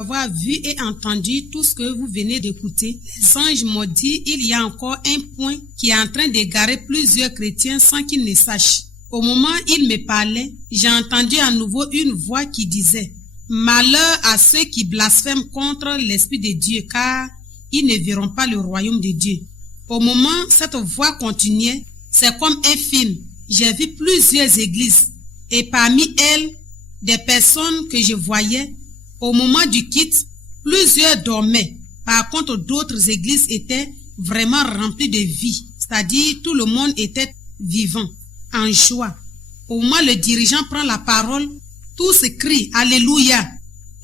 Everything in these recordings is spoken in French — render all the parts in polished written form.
Avoir vu et entendu tout ce que vous venez d'écouter, les anges m'ont dit il y a encore un point qui est en train d'égarer plusieurs chrétiens sans qu'ils ne sachent. Au moment où il me parlait, j'ai entendu à nouveau une voix qui disait « Malheur à ceux qui blasphèment contre l'Esprit de Dieu, car ils ne verront pas le royaume de Dieu. » Au moment où cette voix continuait, c'est comme un film. J'ai vu plusieurs églises et parmi elles, des personnes que je voyais. Au moment du quitte, plusieurs dormaient. Par contre, d'autres églises étaient vraiment remplies de vie. C'est-à-dire, tout le monde était vivant, en joie. Au moment où le dirigeant prend la parole, tous crient « Alléluia ».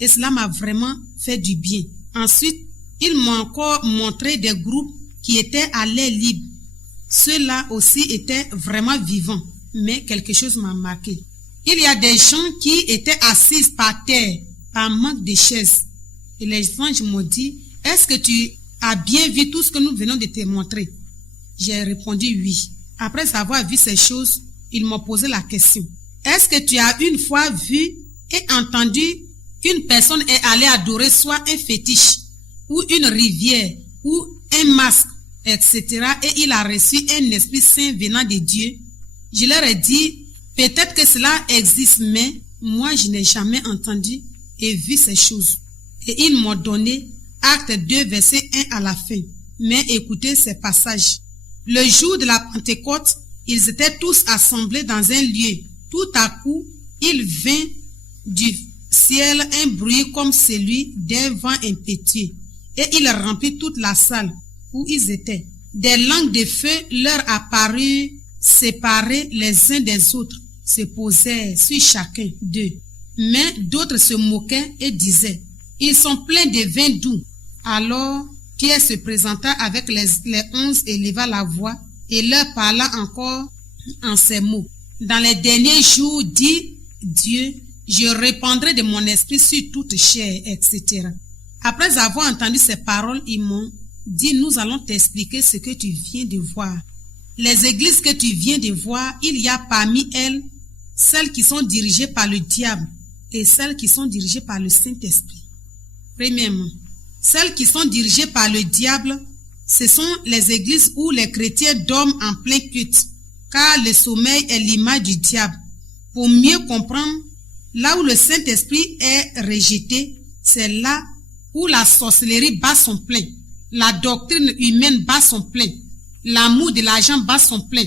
Et cela m'a vraiment fait du bien. Ensuite, ils m'ont encore montré des groupes qui étaient à l'air libre. Ceux-là aussi étaient vraiment vivants. Mais quelque chose m'a marqué. Il y a des gens qui étaient assis par terre, par manque de chaises. Et les anges m'ont dit, est-ce que tu as bien vu tout ce que nous venons de te montrer? J'ai répondu oui. Après avoir vu ces choses, ils m'ont posé la question. Est-ce que tu as une fois vu et entendu qu'une personne est allée adorer soit un fétiche, ou une rivière, ou un masque, etc. et il a reçu un esprit saint venant de Dieu? Je leur ai dit, peut-être que cela existe, mais moi je n'ai jamais entendu et vu ces choses. Et ils m'ont donné Acte 2, verset 1 à la fin. Mais écoutez ces passages. Le jour de la Pentecôte, ils étaient tous assemblés dans un lieu. Tout à coup, il vint du ciel un bruit comme celui d'un vent impétueux. Et il remplit toute la salle où ils étaient. Des langues de feu leur apparurent séparées les uns des autres, se posèrent sur chacun d'eux. Mais d'autres se moquaient et disaient, ils sont pleins de vin doux. Alors Pierre se présenta avec les 11 et leva la voix et leur parla encore en ces mots. Dans les derniers jours, dit Dieu, je répandrai de mon esprit sur toute chair, etc. Après avoir entendu ces paroles, ils m'ont dit, nous allons t'expliquer ce que tu viens de voir. Les églises que tu viens de voir, il y a parmi elles celles qui sont dirigées par le diable et celles qui sont dirigées par le Saint-Esprit. Premièrement, celles qui sont dirigées par le diable, ce sont les églises où les chrétiens dorment en plein culte, car le sommeil est l'image du diable. Pour mieux comprendre, là où le Saint-Esprit est rejeté, c'est là où la sorcellerie bat son plein, la doctrine humaine bat son plein, l'amour de l'argent bat son plein.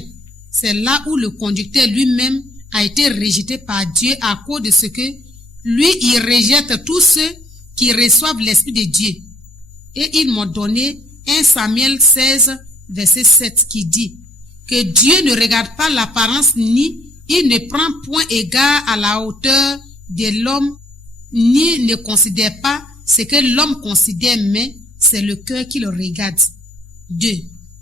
C'est là où le conducteur lui-même a été rejeté par Dieu à cause de ce que lui, il rejette tous ceux qui reçoivent l'Esprit de Dieu. Et ils m'ont donné 1 Samuel 16, verset 7 qui dit que Dieu ne regarde pas l'apparence ni il ne prend point égard à la hauteur de l'homme ni ne considère pas ce que l'homme considère, mais c'est le cœur qui le regarde. 2.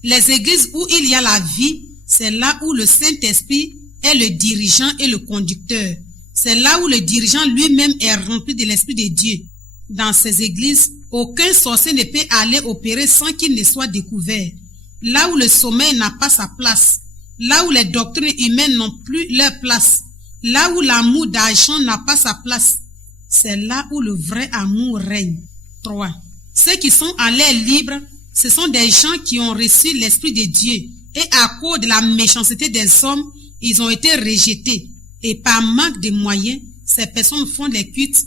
Les églises où il y a la vie, c'est là où le Saint-Esprit est le dirigeant et le conducteur. C'est là où le dirigeant lui-même est rempli de l'Esprit de Dieu. Dans ces églises, aucun sorcier ne peut aller opérer sans qu'il ne soit découvert. Là où le sommeil n'a pas sa place, là où les doctrines humaines n'ont plus leur place, là où l'amour d'argent n'a pas sa place, c'est là où le vrai amour règne. 3. Ceux qui sont à l'air libre, ce sont des gens qui ont reçu l'Esprit de Dieu et à cause de la méchanceté des hommes, ils ont été rejetés. Et par manque de moyens, ces personnes font les cultes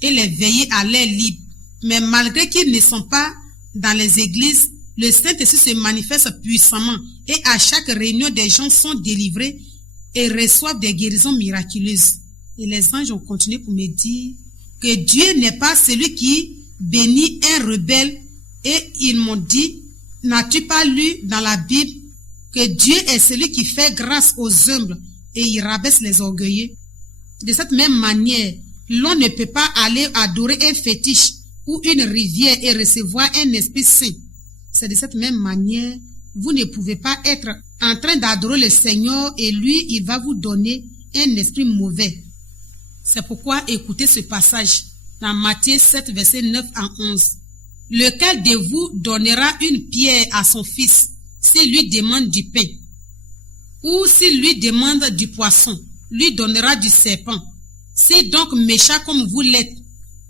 et les veillées à l'air libre. Mais malgré qu'ils ne sont pas dans les églises, le Saint-Esprit se manifeste puissamment et à chaque réunion, des gens sont délivrés et reçoivent des guérisons miraculeuses. Et les anges ont continué pour me dire que Dieu n'est pas celui qui bénit un rebelle. Et ils m'ont dit, n'as-tu pas lu dans la Bible que Dieu est celui qui fait grâce aux humbles et il rabaisse les orgueilleux? De cette même manière, l'on ne peut pas aller adorer un fétiche ou une rivière et recevoir un esprit saint. C'est de cette même manière, vous ne pouvez pas être en train d'adorer le Seigneur et lui, il va vous donner un esprit mauvais. C'est pourquoi écoutez ce passage dans Matthieu 7, verset 9 à 11. Lequel de vous donnera une pierre à son fils s'il lui demande du pain? Ou s'il lui demande du poisson, lui donnera du serpent? Si donc méchant comme vous l'êtes,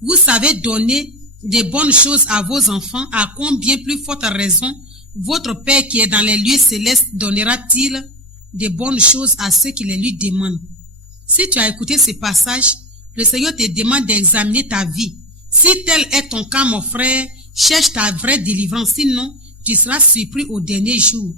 vous savez donner de bonnes choses à vos enfants, à combien plus forte raison votre Père qui est dans les lieux célestes donnera-t-il de bonnes choses à ceux qui les lui demandent. Si tu as écouté ce passage, le Seigneur te demande d'examiner ta vie. Si tel est ton cas, mon frère, cherche ta vraie délivrance, sinon tu seras surpris au dernier jour.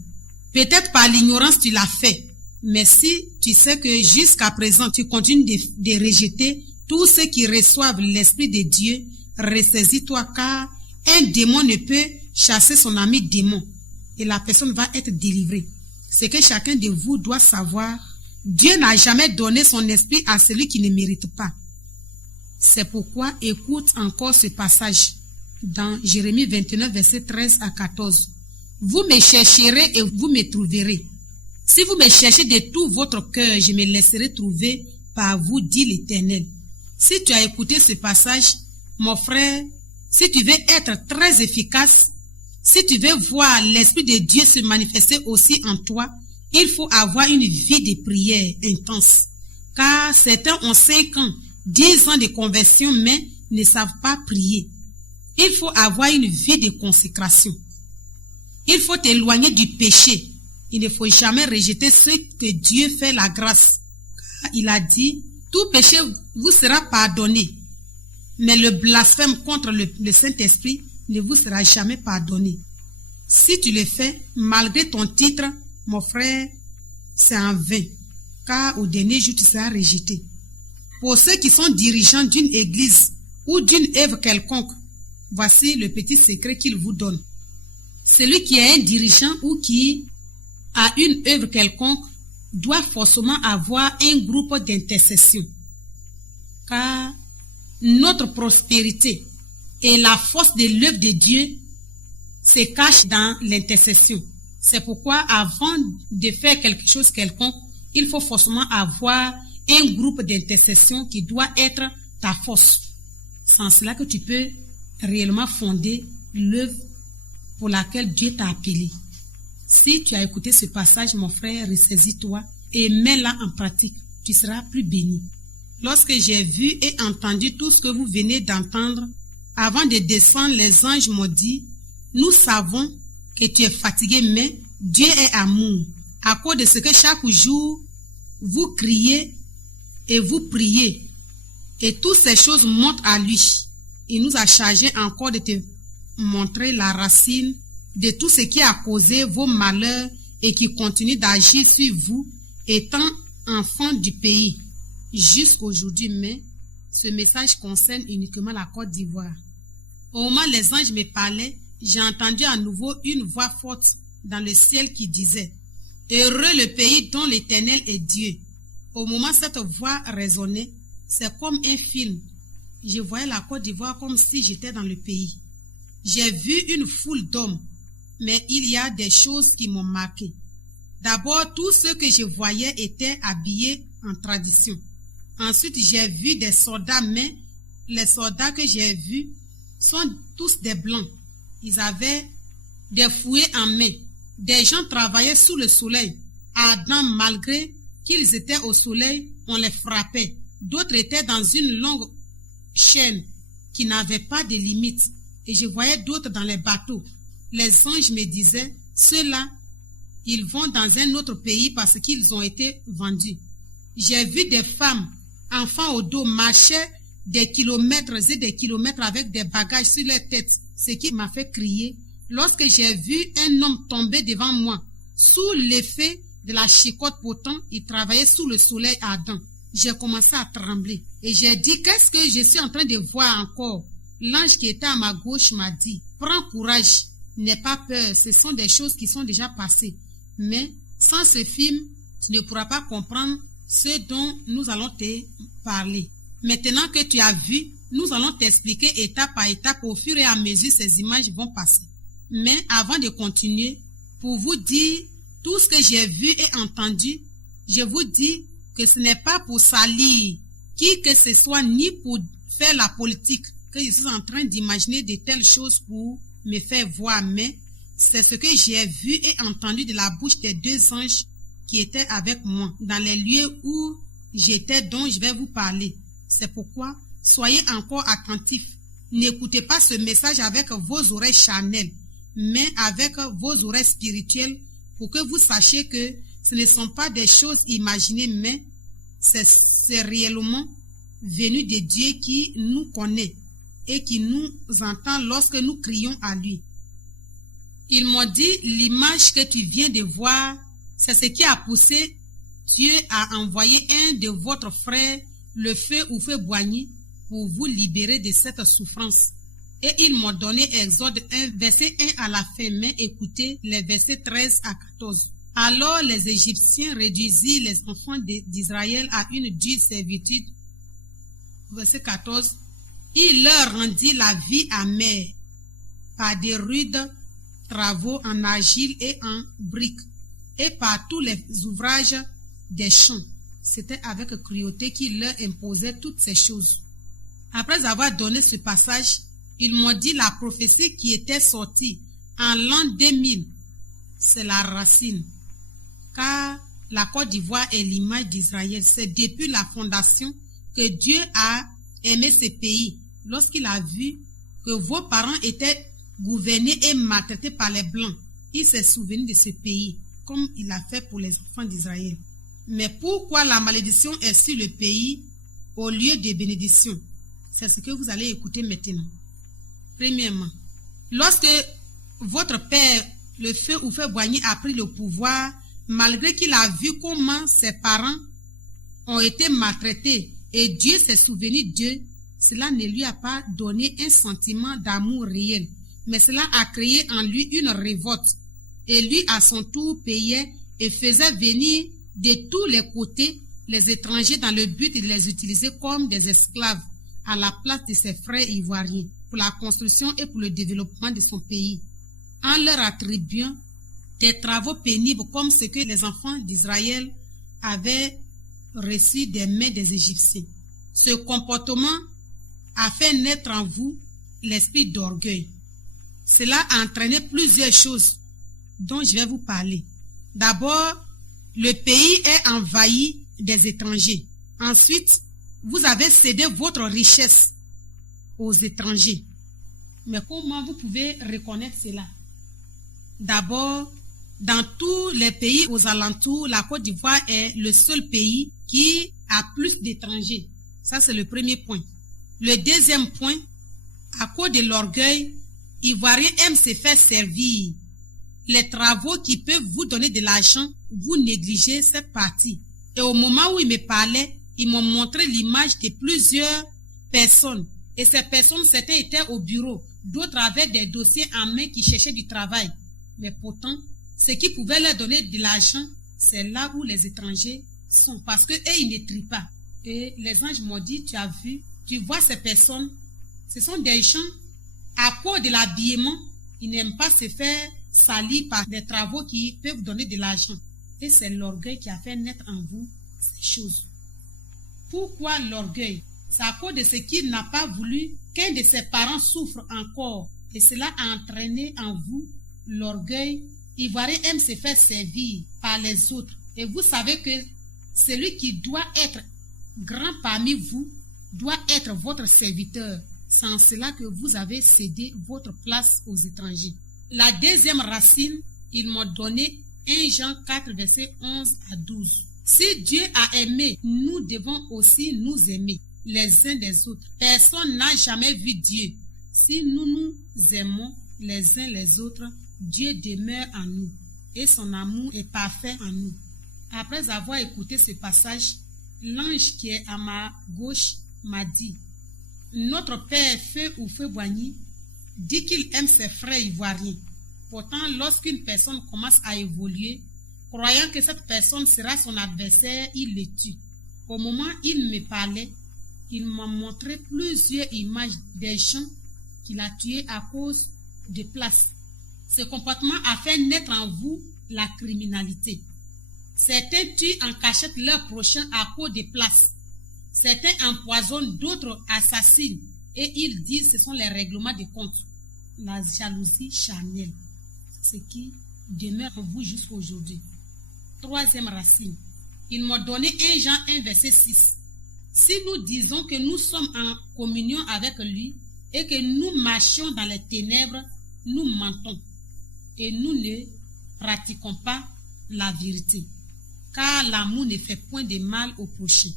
Peut-être par l'ignorance tu l'as fait, mais si tu sais que jusqu'à présent tu continues de rejeter tous ceux qui reçoivent l'Esprit de Dieu, ressaisis-toi car un démon ne peut chasser son ami démon et la personne va être délivrée. C'est que chacun de vous doit savoir, Dieu n'a jamais donné son esprit à celui qui ne mérite pas. C'est pourquoi écoute encore ce passage dans Jérémie 29, verset 13 à 14. Vous me chercherez et vous me trouverez. Si vous me cherchez de tout votre cœur, je me laisserai trouver par vous, dit l'Éternel. Si tu as écouté ce passage, mon frère, si tu veux être très efficace, si tu veux voir l'Esprit de Dieu se manifester aussi en toi, il faut avoir une vie de prière intense. Car certains ont 5 ans, 10 ans de conversion, mais ne savent pas prier. Il faut avoir une vie de consécration. Il faut t'éloigner du péché. Il ne faut jamais rejeter ce que Dieu fait la grâce. Car il a dit, tout péché vous sera pardonné. Mais le blasphème contre le Saint-Esprit ne vous sera jamais pardonné. Si tu le fais, malgré ton titre, mon frère, c'est en vain. Car au dernier jour, tu seras rejeté. Pour ceux qui sont dirigeants d'une église ou d'une œuvre quelconque, voici le petit secret qu'il vous donne. Celui qui est un dirigeant ou qui a une œuvre quelconque doit forcément avoir un groupe d'intercession. Car notre prospérité et la force de l'œuvre de Dieu se cachent dans l'intercession. C'est pourquoi avant de faire quelque chose quelconque, il faut forcément avoir un groupe d'intercession qui doit être ta force. Sans cela que tu peux réellement fonder l'œuvre pour laquelle Dieu t'a appelé. Si tu as écouté ce passage, mon frère, ressaisis-toi et mets-la en pratique. Tu seras plus béni. Lorsque j'ai vu et entendu tout ce que vous venez d'entendre, avant de descendre, les anges m'ont dit, nous savons que tu es fatigué, mais Dieu est amour. À cause de ce que chaque jour, vous criez et vous priez. Et toutes ces choses montrent à lui. Il nous a chargé encore de te montrer la racine de tout ce qui a causé vos malheurs et qui continue d'agir sur vous, étant enfants du pays. Jusqu'aujourd'hui, mais ce message concerne uniquement la Côte d'Ivoire. Au moment où les anges me parlaient, j'ai entendu à nouveau une voix forte dans le ciel qui disait « Heureux le pays dont l'Éternel est Dieu ». Au moment où cette voix résonnait, c'est comme un film. Je voyais la Côte d'Ivoire comme si j'étais dans le pays. J'ai vu une foule d'hommes, mais il y a des choses qui m'ont marqué. D'abord, tous ceux que je voyais étaient habillés en tradition. Ensuite, j'ai vu des soldats, mais les soldats que j'ai vus sont tous des blancs. Ils avaient des fouets en main. Des gens travaillaient sous le soleil. Ardents, malgré qu'ils étaient au soleil, on les frappait. D'autres étaient dans une longue chaîne qui n'avait pas de limite. Et je voyais d'autres dans les bateaux. Les anges me disaient, ceux-là, ils vont dans un autre pays parce qu'ils ont été vendus. J'ai vu des femmes, enfants au dos, marcher des kilomètres et des kilomètres avec des bagages sur leur tête, ce qui m'a fait crier. Lorsque j'ai vu un homme tomber devant moi, sous l'effet de la chicotte, pourtant, il travaillait sous le soleil ardent. J'ai commencé à trembler et j'ai dit, qu'est-ce que je suis en train de voir encore? L'ange qui était à ma gauche m'a dit, prends courage, n'aie pas peur, ce sont des choses qui sont déjà passées. Mais sans ce film, tu ne pourras pas comprendre ce dont nous allons te parler. Maintenant que tu as vu, nous allons t'expliquer étape par étape au fur et à mesure ces images vont passer. Mais avant de continuer, pour vous dire tout ce que j'ai vu et entendu, je vous dis que ce n'est pas pour salir qui que ce soit ni pour faire la politique que je suis en train d'imaginer de telles choses pour me faire voir, mais c'est ce que j'ai vu et entendu de la bouche des deux anges qui étaient avec moi dans les lieux où j'étais, dont je vais vous parler. C'est pourquoi Soyez encore attentifs. N'écoutez pas ce message avec vos oreilles charnelles, mais avec vos oreilles spirituelles, pour que vous sachiez que ce ne sont pas des choses imaginées, mais c'est réellement venu de Dieu qui nous connaît et qui nous entend lorsque nous crions à lui. Ils m'ont dit, l'image que tu viens de voir, c'est ce qui a poussé Dieu à envoyer un de votre frère, le feu Houphouët-Boigny, pour vous libérer de cette souffrance. Et ils m'ont donné Exode 1, verset 1 à la fin, mais écoutez les versets 13 à 14. Alors les Égyptiens réduisirent les enfants d'Israël à une dure servitude. Verset 14. Il leur rendit la vie amère par des rudes travaux en argile et en briques, et par tous les ouvrages des champs. C'était avec cruauté qu'il leur imposait toutes ces choses. Après avoir donné ce passage, ils m'ont dit la prophétie qui était sortie en l'an 2000, c'est la racine. Car la Côte d'Ivoire est l'image d'Israël. C'est depuis la fondation que Dieu a aimé ce pays. Lorsqu'il a vu que vos parents étaient gouvernés et maltraités par les Blancs, il s'est souvenu de ce pays, comme il a fait pour les enfants d'Israël. Mais pourquoi la malédiction est sur le pays au lieu de bénédiction? C'est ce que vous allez écouter maintenant. Premièrement, lorsque votre père, le feu Houphouët-Boigny, a pris le pouvoir, malgré qu'il a vu comment ses parents ont été maltraités et Dieu s'est souvenu d'eux, cela ne lui a pas donné un sentiment d'amour réel, mais cela a créé en lui une révolte. Et lui, à son tour, payait et faisait venir de tous les côtés les étrangers dans le but de les utiliser comme des esclaves à la place de ses frères ivoiriens pour la construction et pour le développement de son pays, en leur attribuant des travaux pénibles comme ce que les enfants d'Israël avaient reçu des mains des Égyptiens. Ce comportement a fait naître en vous l'esprit d'orgueil. Cela a entraîné plusieurs choses dont je vais vous parler. D'abord, le pays est envahi des étrangers. Ensuite, vous avez cédé votre richesse aux étrangers. Mais comment vous pouvez reconnaître cela? D'abord, dans tous les pays aux alentours, la Côte d'Ivoire est le seul pays qui a plus d'étrangers. Ça, c'est le premier point. Le deuxième point, à cause de l'orgueil, Ivoiriens aiment se faire servir. Les travaux qui peuvent vous donner de l'argent, vous négligez cette partie. Et au moment où ils me parlaient, ils m'ont montré l'image de plusieurs personnes. Et ces personnes, certains étaient au bureau, d'autres avaient des dossiers en main qui cherchaient du travail. Mais pourtant, ce qui pouvait leur donner de l'argent, c'est là où les étrangers sont. Parce qu'eux, ils ne trient pas. Et les anges m'ont dit, tu as vu, tu vois ces personnes, ce sont des gens, à cause de l'habillement, ils n'aiment pas se faire salir par des travaux qui peuvent donner de l'argent. Et c'est l'orgueil qui a fait naître en vous ces choses. Pourquoi l'orgueil? C'est à cause de ce qu'il n'a pas voulu qu'un de ses parents souffre encore. Et cela a entraîné en vous l'orgueil. Ivoirien aime se faire servir par les autres. Et vous savez que celui qui doit être grand parmi vous doit être votre serviteur. C'est en cela que vous avez cédé votre place aux étrangers. La deuxième racine, ils m'ont donné 1 Jean 4, verset 11 à 12. Si Dieu a aimé, nous devons aussi nous aimer les uns des autres. Personne n'a jamais vu Dieu. Si nous nous aimons les uns les autres, Dieu demeure en nous et son amour est parfait en nous. Après avoir écouté ce passage, l'ange qui est à ma gauche m'a dit, notre père feu Houphouët-Boigny dit qu'il aime ses frères ivoiriens. Pourtant, lorsqu'une personne commence à évoluer, croyant que cette personne sera son adversaire, il le tue. Au moment où il me parlait, il m'a montré plusieurs images des gens qu'il a tués à cause de place. Ce comportement a fait naître en vous la criminalité. Certains tuent en cachette leurs prochains à cause de place. Certains empoisonnent, d'autres assassinent. Et ils disent que ce sont les règlements de compte. La jalousie charnelle. Ce qui demeure en vous jusqu'à aujourd'hui. Troisième racine. Ils m'ont donné 1 Jean 1, verset 6. Si nous disons que nous sommes en communion avec lui et que nous marchions dans les ténèbres, nous mentons et nous ne pratiquons pas la vérité. Car l'amour ne fait point de mal au prochain.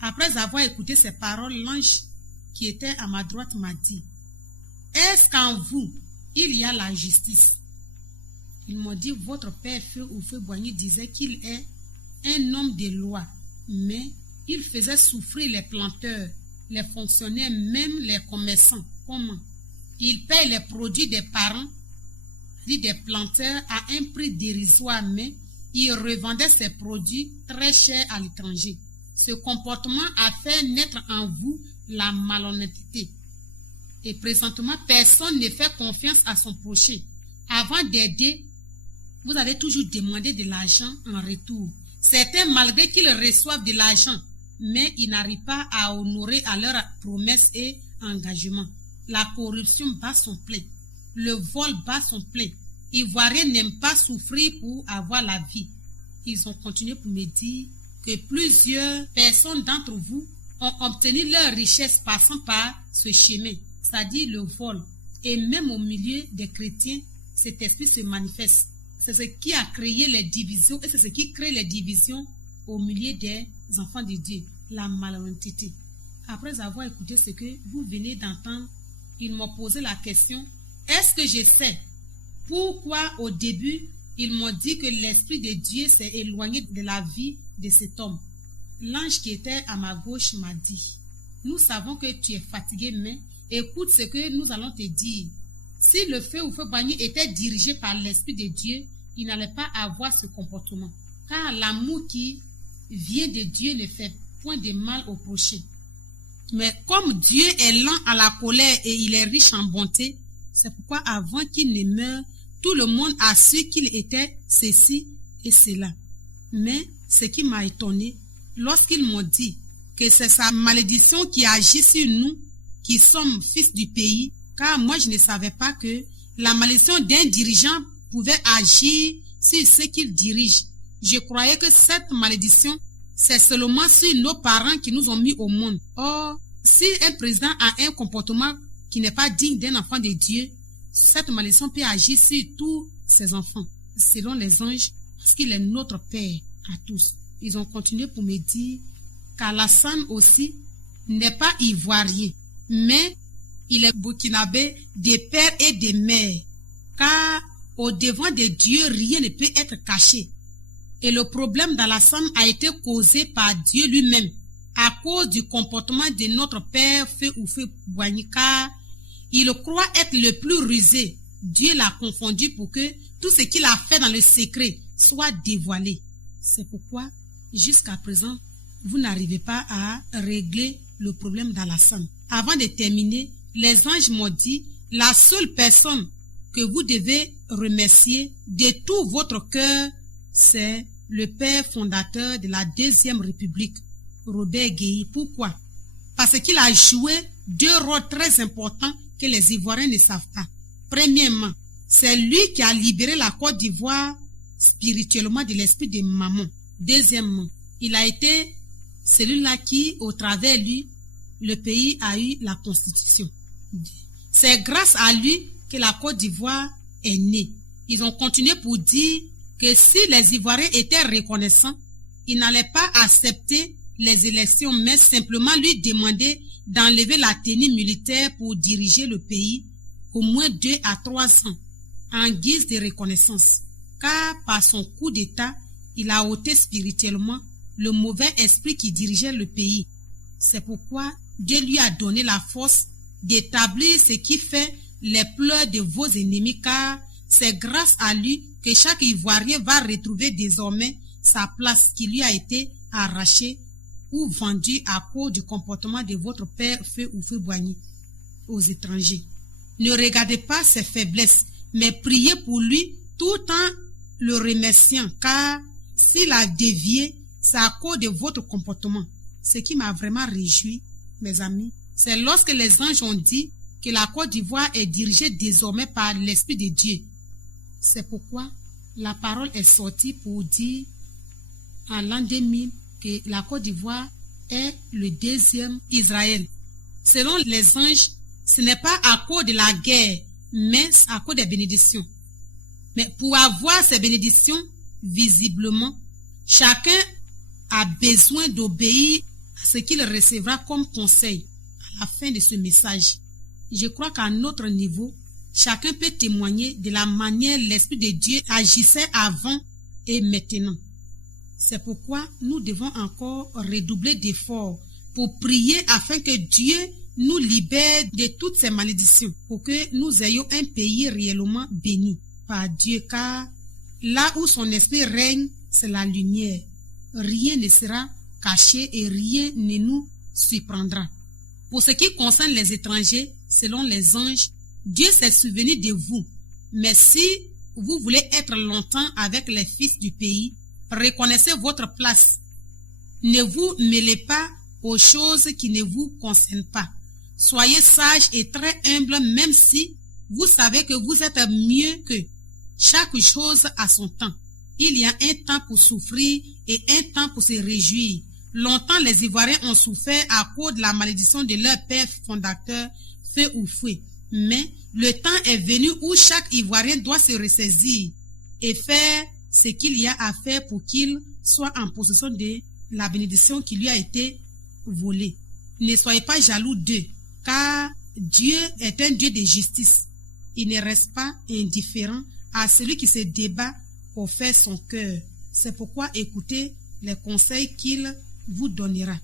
Après avoir écouté ces paroles, l'ange qui était à ma droite m'a dit, est-ce qu'en vous, il y a la justice? Ils m'ont dit, votre père Feu ou Feu Boigny disait qu'il est un homme de loi, mais il faisait souffrir les planteurs, les fonctionnaires, même les commerçants. Comment? Il paye les produits des parents, des planteurs à un prix dérisoire, mais il revendait ses produits très chers à l'étranger. Ce comportement a fait naître en vous la malhonnêteté. Et présentement, personne ne fait confiance à son prochain. Avant d'aider, vous avez toujours demandé de l'argent en retour. Certains, malgré qu'ils reçoivent de l'argent, mais ils n'arrivent pas à honorer à leurs promesses et engagements. La corruption bat son plein. Le vol bat son plein. Ivoiriens n'aiment pas souffrir pour avoir la vie. Ils ont continué pour me dire que plusieurs personnes d'entre vous ont obtenu leur richesse passant par ce chemin, c'est-à-dire le vol. Et même au milieu des chrétiens, cet esprit se manifeste. C'est ce qui a créé les divisions et c'est ce qui crée les divisions au milieu des enfants de Dieu, la malhonnêteté. Après avoir écouté ce que vous venez d'entendre, ils m'ont posé la question, est-ce que je sais pourquoi au début ils m'ont dit que l'Esprit de Dieu s'est éloigné de la vie de cet homme? L'ange qui était à ma gauche m'a dit, nous savons que tu es fatigué, mais écoute ce que nous allons te dire. Si le Feu ou Feu Boigny était dirigé par l'Esprit de Dieu, il n'allait pas avoir ce comportement. Car l'amour qui vient de Dieu ne fait point de mal au prochain. Mais comme Dieu est lent à la colère et il est riche en bonté, c'est pourquoi avant qu'il ne meure, tout le monde a su qu'il était ceci et cela. Mais ce qui m'a étonné, lorsqu'ils m'ont dit que c'est sa malédiction qui agit sur nous, qui sommes fils du pays, car moi je ne savais pas que la malédiction d'un dirigeant pouvait agir sur ceux qu'il dirige. Je croyais que cette malédiction, c'est seulement sur nos parents qui nous ont mis au monde. Or, si un président a un comportement qui n'est pas digne d'un enfant de Dieu, cette malédiction peut agir sur tous ses enfants, selon les anges, parce qu'il est notre Père à tous. Ils ont continué pour me dire qu'Alassane aussi n'est pas ivoirien, mais il est burkinabé de père et de mère, car au devant de Dieu, rien ne peut être caché. Et le problème d'Alassane a été causé par Dieu lui-même, à cause du comportement de notre père Feu ou Feu Boigny, car il croit être le plus rusé. Dieu l'a confondu pour que tout ce qu'il a fait dans le secret soit dévoilé. C'est pourquoi, jusqu'à présent, vous n'arrivez pas à régler le problème d'Alassane. Avant de terminer, les anges m'ont dit, la seule personne que vous devez remercier de tout votre cœur, c'est le père fondateur de la Deuxième République, Robert Guéhi. Pourquoi? Parce qu'il a joué deux rôles très importants que les Ivoiriens ne savent pas. Premièrement, c'est lui qui a libéré la Côte d'Ivoire spirituellement de l'esprit de Maman. Deuxièmement, il a été celui-là qui, au travers de lui, le pays a eu la constitution. C'est grâce à lui que la Côte d'Ivoire est née. Ils ont continué pour dire que si les Ivoiriens étaient reconnaissants, ils n'allaient pas accepter les élections, mais simplement lui demander d'enlever la tenue militaire pour diriger le pays au moins 2 à 3 ans, en guise de reconnaissance. Car par son coup d'État, il a ôté spirituellement le mauvais esprit qui dirigeait le pays. C'est pourquoi Dieu lui a donné la force d'établir ce qui fait les pleurs de vos ennemis, car c'est grâce à lui que chaque Ivoirien va retrouver désormais sa place qui lui a été arrachée ou vendue à cause du comportement de votre père Feu ou Feu Boigny aux étrangers. Ne regardez pas ses faiblesses, mais priez pour lui tout en le remerciant, car s'il a dévié, c'est à cause de votre comportement. Ce qui m'a vraiment réjoui, mes amis, c'est lorsque les anges ont dit que la Côte d'Ivoire est dirigée désormais par l'Esprit de Dieu. C'est pourquoi la parole est sortie pour dire en l'an 2000 que la Côte d'Ivoire est le deuxième Israël. Selon les anges, ce n'est pas à cause de la guerre, mais à cause des bénédictions. Mais pour avoir ces bénédictions, visiblement, chacun a besoin d'obéir à ce qu'il recevra comme conseil à la fin de ce message. Je crois qu'à notre niveau, chacun peut témoigner de la manière l'Esprit de Dieu agissait avant et maintenant. C'est pourquoi nous devons encore redoubler d'efforts pour prier afin que Dieu nous libère de toutes ces malédictions, pour que nous ayons un pays réellement béni par Dieu, car là où son esprit règne, c'est la lumière. Rien ne sera caché et rien ne nous surprendra. Pour ce qui concerne les étrangers, selon les anges, Dieu s'est souvenu de vous. Mais si vous voulez être longtemps avec les fils du pays, reconnaissez votre place. Ne vous mêlez pas aux choses qui ne vous concernent pas. Soyez sages et très humbles, même si vous savez que vous êtes mieux qu'eux. Chaque chose a son temps. Il y a un temps pour souffrir et un temps pour se réjouir. Longtemps, les Ivoiriens ont souffert à cause de la malédiction de leur père fondateur, Feu ou Fouet. Mais le temps est venu où chaque Ivoirien doit se ressaisir et faire ce qu'il y a à faire pour qu'il soit en possession de la bénédiction qui lui a été volée. Ne soyez pas jaloux d'eux, car Dieu est un Dieu de justice. Il ne reste pas indifférent à celui qui se débat pour faire son cœur. C'est pourquoi écoutez les conseils qu'il vous donnera.